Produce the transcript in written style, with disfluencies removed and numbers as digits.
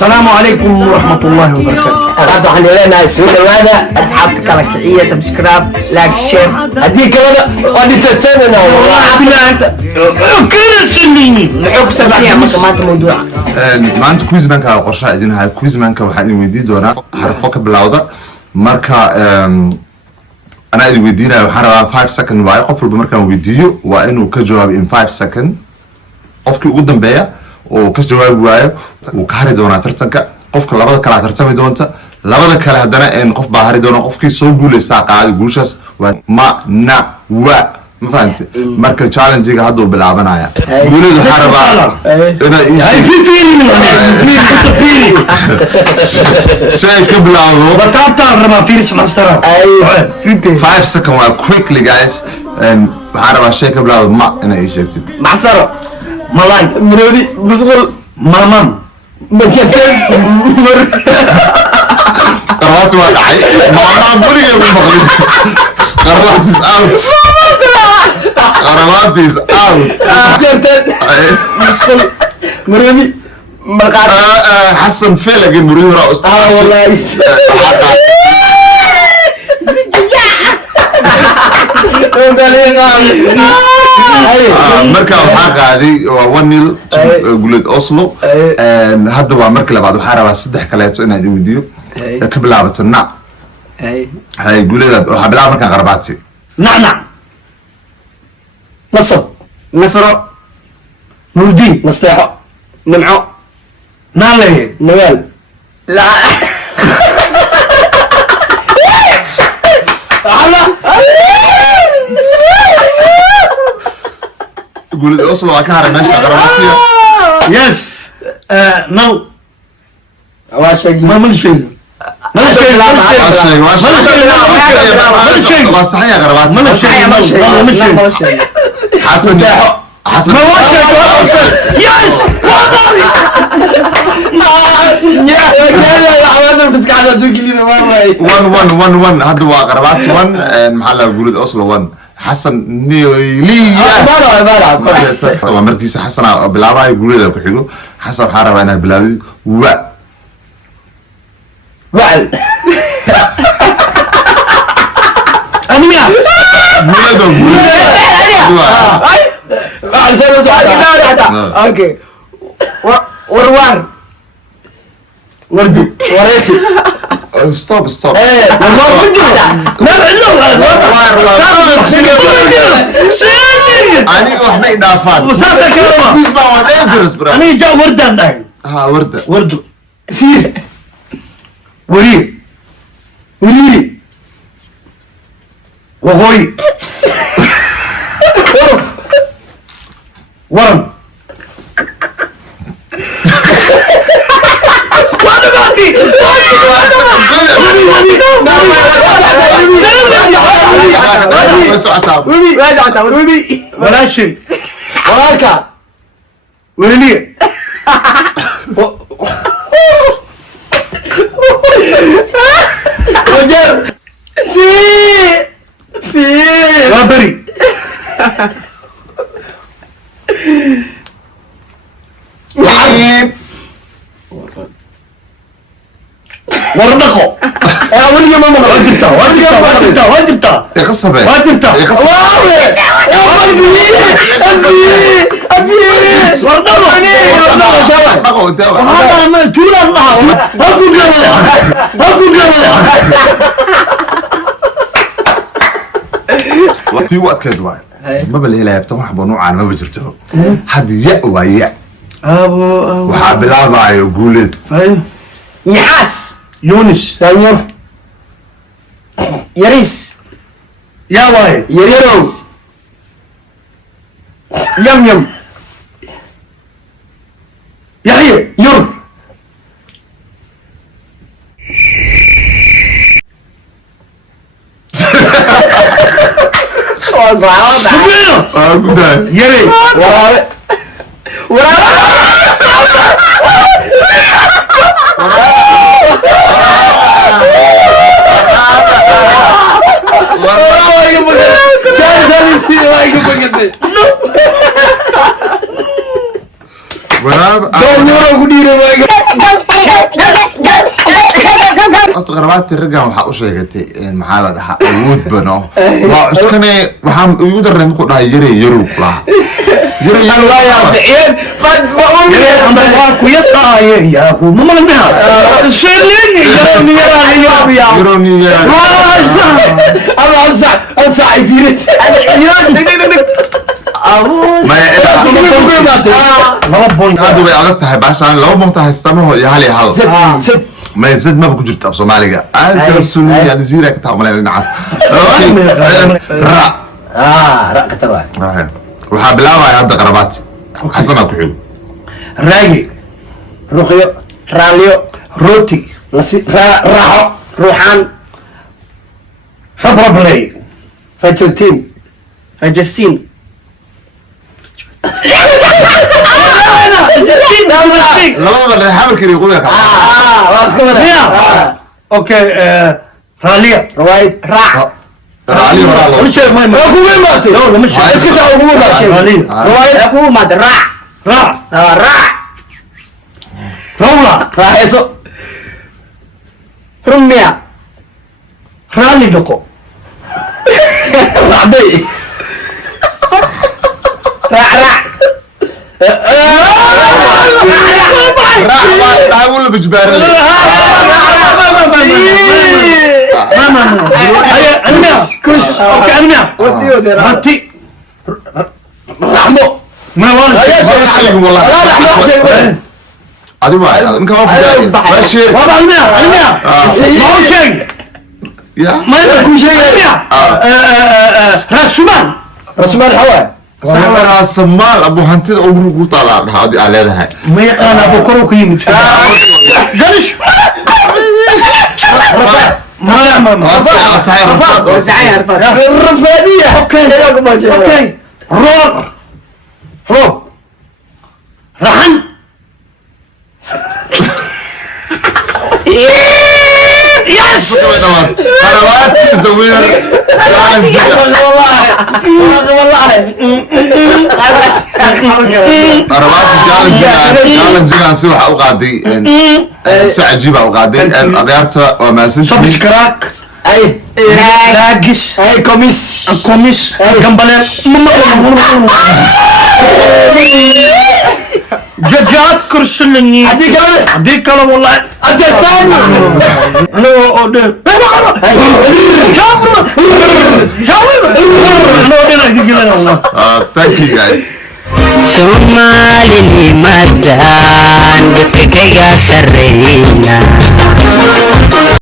السلام عليكم ورحمة الله وبركاته. هذا waxaan leenahay soo dhawaada asxaabta kala kiciya subscribe like share hadii kale oo dhintayna wallahi bilaanta kala sinini maxuu sameeyay marka maanta mawduuca maanta quizmanka qorshaha idin hay quizmanka waxaan idin weydiin doonaa xarfo ka bilowda marka ana idin weydiinayo waxaan rabaa 5 second waayo qof walba markaan weydiiyo waa inuu ka jawaabo in 5 second qofkii ugu dambeeya oo ka jawaabi waayo uu ka hari doonaa tartanka qofka labada kala tartami doonta labada kale hadana in qof baa hari doona qofkii soo guuleysta qaadi guushaas waa ma na wa ma fahanti marka challenge-ga hadda uu bilaabanaya guuleedu waxa rabaa ina ay fiiri shay ka bilaawdo batata raba fiiris mastara 5 second waa quickly guys and waxa rabaa shay ka bilaawdo ma ina ay sheegtid maxsaro malay murodi busqul mamam majeerteen قررت ما دحي ما بولي المغرب قررت is out قررت is out majeerteen busqul murodi marqaad حسن فيلق المريض رأس والله marka waxaa qaaday waa 1-0 guuled Oslo hadda waa markii labaad waxaa rabaa saddex kaleeto inaan idin weydiiyo ka bilaabato na hay guuleed waxa bilaab markaan qarbaati نعنع نصر نصر نور الدين نصيحة نمعو نالي نوال لا guuled Oslo waa ka haray meesha qarbaatiga يس نو واشي ما من شيء ما من شيء waa saxaya qarbaati ما من شيء ما من شيء حسن حسن ما وجهك يس one هذا waa qarbaati one maxaa la guuled Oslo one حسن نيلي waa markiisa xasan bilaabayo guuleeda ku xigo xasan waxa rabaa inaa bilaawdo wa وعل أنيا guuleeda اوكي وروان وردي وريسي stop stop aniga waxba idhaafaan bisma waa dangerous bro أنا جا وردان ده ha warda ورد سير ورير وريري وغوي ورم وانا باتي ولا شيء وراك ولي وجر في وبري ورنخو ولي ما مغرب واجبتها يقصب واجبتها يقصب هذا ما طول الله هبوا وقتي وقت كذا واحد ما بلي لا يبتوح بنوع ما بجرته حد يأوى يأ ابو وحابلا معي يقولت نحاس يونس ثانية يريس يا واي يريرو يم يم يحيى يور كنت يري براب Don't know who did it. qarabaadtii raggan waxaa u sheegatay maxaa la dhahaa awood bano waa cuskane waxaan igu dareen ku dhahay yare yarow laha yare الله يا بعيد فد waa ku yasaaye yaahu mamala miha sheeleni yaroni yarani yaabiya yaroni الله انصح يفيرت laba boyn hadda way adag tahay baashaan laba mabta haystamaho iyo hal iyo hal ست ما يزيد ما بكو جرت بصوماليا الكرسوني يعني زيرك تعمل لنا عس را رأقة الواحد وحاب لاوا هذا قرابات حسن ابو حلو raagi رقيو راليو roti راحو روحان habrabley فجرتين فجستين لما بدنا نحاول كده يقول لك okay raaliya رواية راح علي ورا الله wali sheeg may ma وين ماتي lama sheeg اسكت أقول ما شيء raaliya رواية أقول ما راح ra راح rawla راح يسو رمية raali dhaqo رعدي راح راح اقول له بجبار كش اوكي انميا رتي رحمه ما والله والله لا رحمه هذه ما انك ما ماشي بابا انميا ما هو شيء يا ما يكون شيء انميا رسمان رسمان حوال سحر الصمال ابو هنتي عمره طالع هذه على هذا ما يقال ابو كروك يمت قالش ما صحيح صحيح الرفادية اوكي روب رحن يس قنوات is the winner قنوات جالن سوى اوقاتي سعجيب اوقاتي غيرتها وما سنتي سبسكراك اي لاقش اي كوميس كوميس جنبلين جاجات كرسلني هديك انا والله انت استنى انا thank you guys Somali ni madan, bukit kaya sarena.